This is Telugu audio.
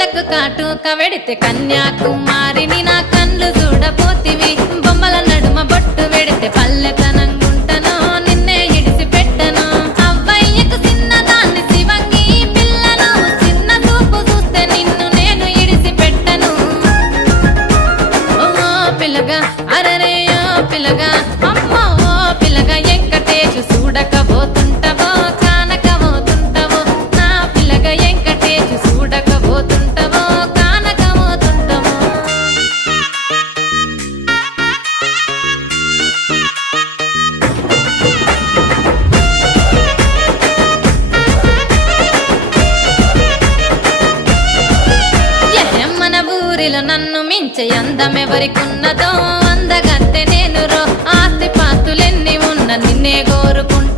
కండ్లకు కాటుక వెడితే కన్యాకుమారిని నా కండ్లు చూడపోతివి బొమ్మల నడుమ బొట్టు వెడితే పల్లెతనంగుంటను నిన్నే ఇడిసి పెట్టను అవ్వయ్యకు చిన్నదాన్ని శివంగి పిల్లను చిన్న చూపు చూస్తే నిన్ను నేను ఇడిసి పెట్టను ఓ పిల్లగా అరరే ఓ పిల్లగా అమ్మో ఓ పిల్లగా వెంకటేశు చూడకపోతుంటవో కానకపోతుంటవో నా పిల్లగా వెంకటేశు చూడకపోతుంటవో కానకపోతుంటవో మన ఊరిలో నన్ను మించే అందమెవరికున్నదో అందగత్తె నేను రో ఆస్తి పాస్తులెన్ని ఉన్న నిన్నే కోరుకుంటా